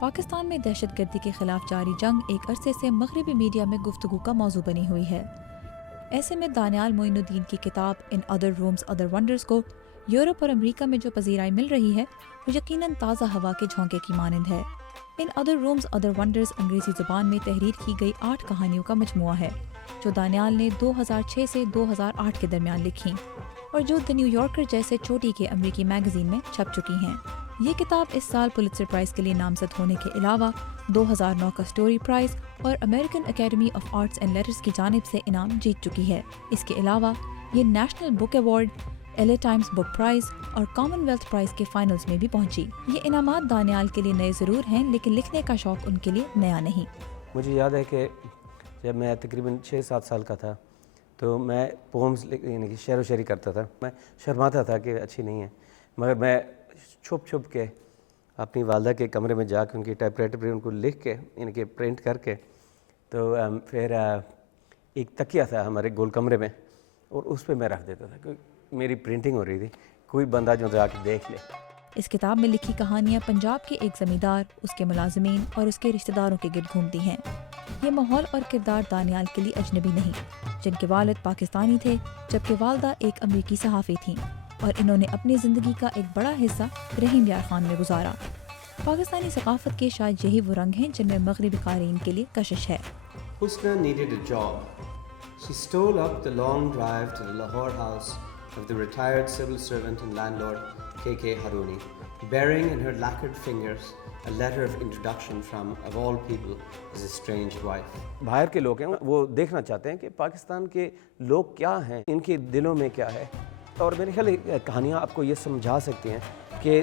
پاکستان میں دہشت گردی کے خلاف جاری جنگ ایک عرصے سے مغربی میڈیا میں گفتگو کا موضوع بنی ہوئی ہے۔ ایسے میں دانیال معین الدین کی کتاب in other rooms other wonders کو یورپ اور امریکہ میں جو پذیرائی مل رہی ہے وہ یقیناً تازہ ہوا کے جھونکے کی مانند ہے۔ In other rooms other wonders انگریزی زبان میں تحریر کی گئی 8 کہانیوں کا مجموعہ ہے جو دانیال نے 2006 سے 2008 کے درمیان لکھی اور جو دی نیو یارکر جیسے چوٹی کے امریکی میگزین میں چھپ چکی ہیں۔ یہ کتاب اس سال پولیٹزر پرائز کے لیے نامزد ہونے کے علاوہ 2009 کا اسٹوری پرائز اور American academy of arts and letters کی جانب سے انعام جیت چکی ہے۔ اس کے علاوہ یہ national book award, L A Times book prize اور کامن ویلتھ پرائز کے فائنلز میں بھی پہنچی۔ یہ انعامات دانیال کے لیے نئے ضرور ہیں لیکن لکھنے کا شوق ان کے لیے نیا نہیں۔ مجھے یاد ہے کہ جب میں تقریباً 6-7 سال کا تھا تو میں پومز یعنی کہ شعر و شاعری کرتا تھا۔ میں شرماتا تھا کہ اچھی نہیں ہے، مگر میں چھپ چھپ کے اپنی والدہ کے کمرے میں جا کے ان کی ٹائپ رائٹر پہ ان کو لکھ کے یعنی کہ پرنٹ کر کے تو پھر ایک تکیہ تھا ہمارے گول کمرے میں اور اس پہ میں رکھ دیتا تھا کہ میری پرنٹنگ ہو رہی تھی، کوئی بندہ جو جا کے دیکھ لے۔ اس کتاب میں لکھی کہانیاں پنجاب کے ایک زمیندار، اس کے ملازمین اور اس کے رشتہ داروں کے گرد گھومتی ہیں۔ یہ ماحول اور کردار دانیال کے لیے اجنبی نہیں، جن کے والد پاکستانی تھے جبکہ والدہ ایک امریکی صحافی تھیں اور انہوں نے اپنی زندگی کا ایک بڑا حصہ رحیم یار خان میں گزارا۔ پاکستانی ثقافت کے شاید یہی وہ رنگ ہیں جن میں مغربی قارئین کے لیے کشش ہے۔ Husna needed a job. She stole up the long drive to the Lahore house of the retired civil servant and landlord K.K. Haruni, bearing in her lacquered fingers a letter of introduction from, of all people, his estranged wife. باہر کے لوگ ہیں وہ دیکھنا چاہتے ہیں کہ پاکستان کے لوگ کیا ہیں، ان کے دلوں میں کیا ہے، اور میرے خیال کہانیاں آپ کو یہ سمجھا سکتی ہیں کہ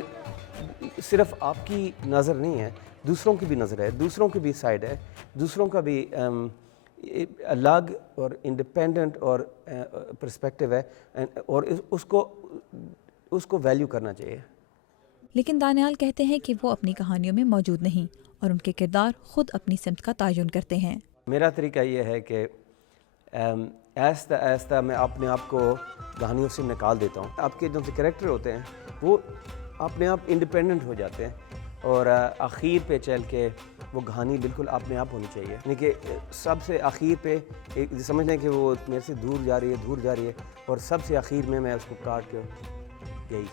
صرف آپ کی نظر نہیں ہے، دوسروں کی بھی نظر ہے، دوسروں کی بھی سائڈ ہے، دوسروں کا بھی الگ اور انڈیپینڈنٹ اور پرسپیکٹیو ہے اور اس کو ویلیو کرنا چاہیے۔ لیکن دانیال کہتے ہیں کہ وہ اپنی کہانیوں میں موجود نہیں اور ان کے کردار خود اپنی سمت کا تعین کرتے ہیں۔ میرا طریقہ یہ ہے کہ آہستہ آہستہ میں اپنے آپ کو کہانیوں سے نکال دیتا ہوں۔ آپ کے جو کریکٹر ہوتے ہیں وہ اپنے آپ انڈیپینڈنٹ ہو جاتے ہیں اور آخر پہ چل کے وہ کہانی بالکل اپنے آپ ہونی چاہیے، یعنی کہ سب سے آخر پہ سمجھ لیں کہ وہ میرے سے دور جا رہی ہے اور سب سے آخر میں اس کو کاٹ کے گئی۔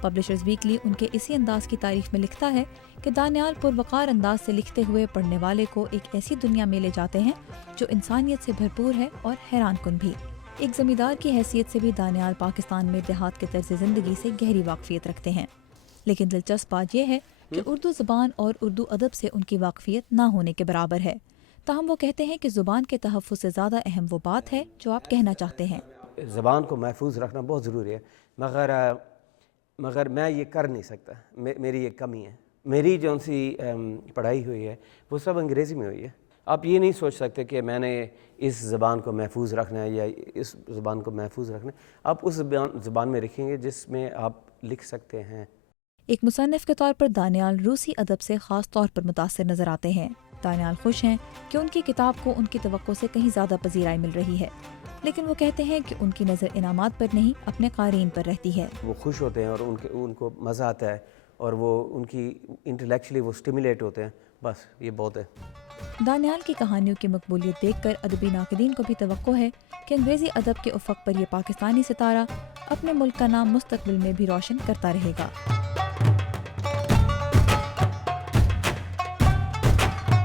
پبلشرز ویکلی ان کے اسی انداز کی تعریف میں لکھتا ہے کہ دانیال پروقار انداز سے لکھتے ہوئے پڑھنے والے کو ایک ایسی دنیا میں لے جاتے ہیں جو انسانیت سے بھرپور ہے اور حیران کن بھی۔ ایک زمیندار کی حیثیت سے بھی دانیال پاکستان میں دیہات کے طرز زندگی سے گہری واقفیت رکھتے ہیں، لیکن دلچسپ بات یہ ہے کہ اردو زبان اور اردو ادب سے ان کی واقفیت نہ ہونے کے برابر ہے۔ تاہم وہ کہتے ہیں کہ زبان کے تحفظ سے زیادہ اہم وہ بات ہے جو آپ کہنا چاہتے ہیں۔ زبان کو محفوظ رکھنا بہت ضروری ہے، مگر میں یہ کر نہیں سکتا، میری یہ کمی ہے۔ میری جو سی پڑھائی ہوئی ہے وہ سب انگریزی میں ہوئی ہے۔ آپ یہ نہیں سوچ سکتے کہ میں نے اس زبان کو محفوظ رکھنا ہے یا اس زبان کو محفوظ رکھنا ہے، آپ اس زبان میں لکھیں گے جس میں آپ لکھ سکتے ہیں۔ ایک مصنف کے طور پر دانیال روسی ادب سے خاص طور پر متاثر نظر آتے ہیں۔ دانیال خوش ہیں کہ ان کی کتاب کو ان کی توقع سے کہیں زیادہ پذیرائی مل رہی ہے، لیکن وہ کہتے ہیں کہ ان کی نظر انعامات پر نہیں اپنے قارئین پر رہتی ہے۔ وہ خوش ہوتے ہیں اور ان کو مزہ آتا ہے اور وہ ان کی انٹلیکچولی وہ سٹیمولیٹ ہوتے ہیں، بس یہ بہت ہے۔ دانیال کی کہانیوں کی مقبولیت دیکھ کر ادبی ناقدین کو بھی توقع ہے کہ انگریزی ادب کے افق پر یہ پاکستانی ستارہ اپنے ملک کا نام مستقبل میں بھی روشن کرتا رہے گا۔